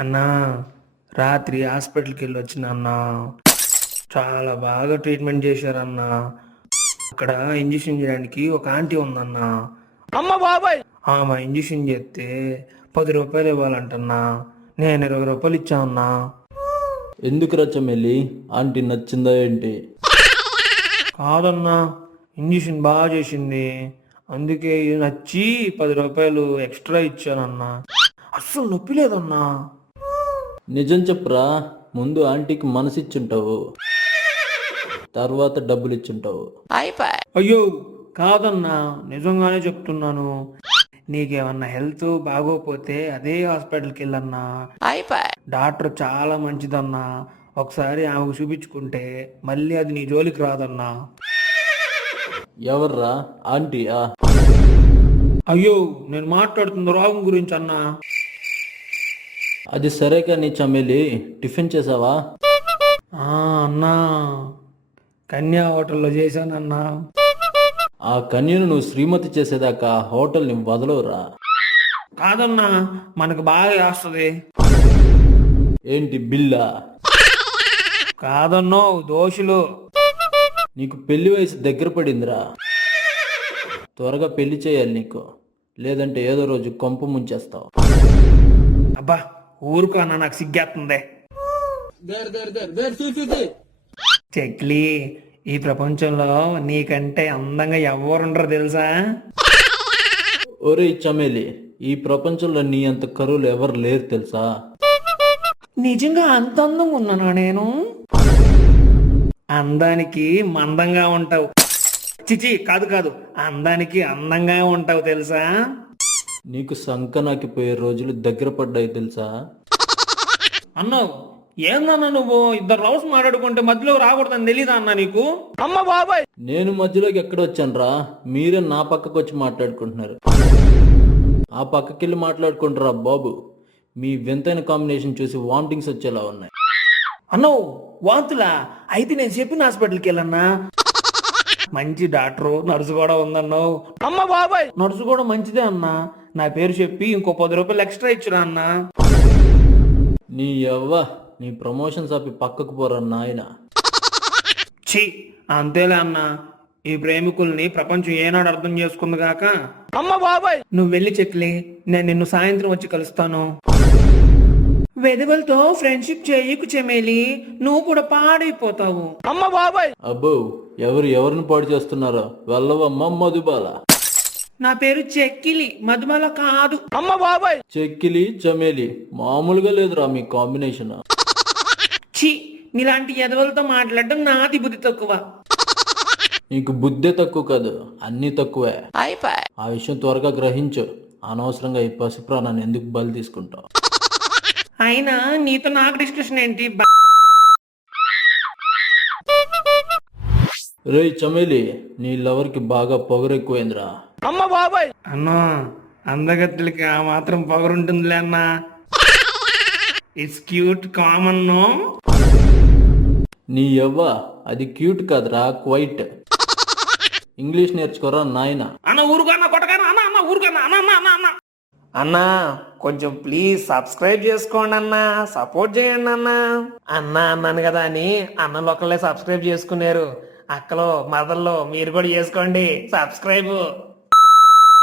అన్నా, రాత్రి హాస్పిటల్కి వెళ్ళి వచ్చిన అన్నా, చాలా బాగా ట్రీట్మెంట్ చేశారన్నా. అక్కడ ఇంజక్షన్ చేయడానికి ఒక ఆంటీ ఉందన్నా. అమ్మ బాబాయ్, ఆమె ఇంజక్షన్ చేస్తే 10 రూపాయలు ఇవ్వాలంటన్నా. నేను 20 రూపాయలు ఇచ్చానన్నా. ఎందుకు రచ్చమెల్లి ఆంటీ నచ్చిందా ఏంటి? కాదన్నా, ఇంజక్షన్ బాగా చేసింది, అందుకే ఇది నచ్చి 10 రూపాయలు ఎక్స్ట్రా ఇచ్చానన్నా. అస్సలు నొప్పి లేదన్నా. నిజం చెప్పురా, ముందు ఆంటీకి మనసిచ్చుంటావు, తర్వాత డబ్బులు ఇచ్చుంటావు. అయ్యో కాదన్నా, నిజంగానే చెప్తున్నాను. నీకేమన్నా హెల్త్ బాగోపోతే అదే హాస్పిటల్కి వెళ్ళన్నా. డాక్టర్ చాలా మంచిదన్నా. ఒకసారి ఆమెకు చూపించుకుంటే మళ్ళీ అది నీ జోలికి రాదన్నా. ఎవర్రా ఆంటీయా? అయ్యో, నేను మాట్లాడుతున్న రోగం గురించి అన్నా. అది సరే కానీ చమేలి, టిఫిన్ చేసావా? అన్నా, కన్యా హోటల్లో చేశానన్నా. ఆ కన్యను నువ్వు శ్రీమతి చేసేదాకా హోటల్ని వదలవురా. కాదన్నా, మనకు బాగా వేస్తుంది. ఏంటి బిల్లా? కాదన్నో, దోషులు. నీకు పెళ్లి వయసు దగ్గర పడిందిరా, త్వరగా పెళ్లి చేయాలి నీకు, లేదంటే ఏదో రోజు కొంప ముంచేస్తావు. అబ్బా ఊరుకో అన్న, నాకు సిగ్గేస్తుంది. చెక్లీ, ఈ ప్రపంచంలో నీకంటే అందంగా ఎవరుండరు తెలుసా? ఒరే చమేలి, ఈ ప్రపంచంలో నీ అంత కరువులు ఎవరు లేరు తెలుసా? నిజంగా అంత అందంగా ఉన్నానా నేను? అందానికి మందంగా ఉంటావు. చిచి, కాదు కాదు, అందానికి అందంగా ఉంటావు తెలుసా? నీకు సంకనాకిపోయే రోజులు దగ్గర పడ్డాయి తెలుసా? అన్నావు ఏందన్నా, నువ్వు ఇద్దరు లవ్స్ మాట్లాడుకుంటే మధ్యలో రాకూడదని తెలీదా అన్నా నీకు? అమ్మ బాబాయ్, నేను మధ్యలోకి ఎక్కడ వచ్చానురా? మీరే నా పక్కకు వచ్చి మాట్లాడుకుంటున్నారు. ఆ పక్కకెళ్ళి మాట్లాడుకుంటారా బాబు. మీ వింతైన కాంబినేషన్ చూసి వామిటింగ్స్ వచ్చేలా ఉన్నాయి. అన్నో వాంతులా? అయితే నేను చెప్పిన హాస్పిటల్కి వెళ్ళన్నా. మంచి డాక్టరు, నర్సు కూడా ఉందన్నావు. అమ్మ బాబాయ్, నర్సు కూడా మంచిదే అన్నా. నా పేరు చెప్పి ఇంకో 10 రూపాయలు ఎక్స్ట్రా ఇచ్చురా అన్నా. నీ యవ్వ, నీ ప్రమోషన్స్ ఆపి పక్కకు పోరా నాయన. ఛీ, అంతేలే అన్నా. ఈ ప్రేమికుల్ని ప్రపంచం ఏనాడు అర్థం చేసుకుంది గాక. అమ్మ బాబాయ్, నువ్వు వెళ్ళి చెక్లి, నేను నిన్ను సాయంత్రం వచ్చి కలుస్తాను. వెదవలతో ఫ్రెండ్షిప్ చేయకు చెమేలి, నువ్వు కూడా పాడైపోతావు. అమ్మ బాబాయ్. అబ్బో, ఎవరిని పాడు చేస్తున్నారో వెళ్ళవమ్మ మధుబాల. నా పేరు చెక్కిలి, మధుబాల కాదు. అమ్మ బాబాయ్. చెక్కిలి చమేలి మామూలుగా లేదురా మీ కాంబినేషన్. ఛీ, నీలాంటి ఎదవలతో మాట్లాడడం నాది బుద్ధి తక్కువ. నీకు బుద్ధి తక్కువ కాదు, అన్ని తక్కువే. ఆ విషయం త్వరగా గ్రహించు. అనవసరంగా ఈ పసి ప్రాణాన్ని ఎందుకు బలి తీసుకుంటావు? అయినా నీతో నాకు డిస్కషన్ ఏంటి? రే చమేలి, నీ లవర్కి బాగా పొగరెక్కువైందిరా. అమ్మ బాబాయ్. అన్నా, అందగత్తులకి ఆ మాత్రం పొగరుంటుందిలే అన్నా. It's cute common. నీ యవ్వ, అది క్యూట్ కాదురా, క్వైట్. ఇంగ్లీష్ నేర్చుకోరా నాయన. అన్న ఊరుకన్నా, కొట్టకన్నా అన్న, అన్న ఊరుకన్నా, అన్న అన్న అన్న అన్న అన్నా, కొంచెం ప్లీజ్ సబ్స్క్రైబ్ చేసుకోండి అన్నా, సపోర్ట్ చేయండి అన్నా. అన్నాను కదా అని అన్నలు ఒకళ్ళే సబ్స్క్రైబ్ చేసుకున్నారు. అక్కలో మదర్లో మీరు కూడా చేసుకోండి సబ్స్క్రైబ్.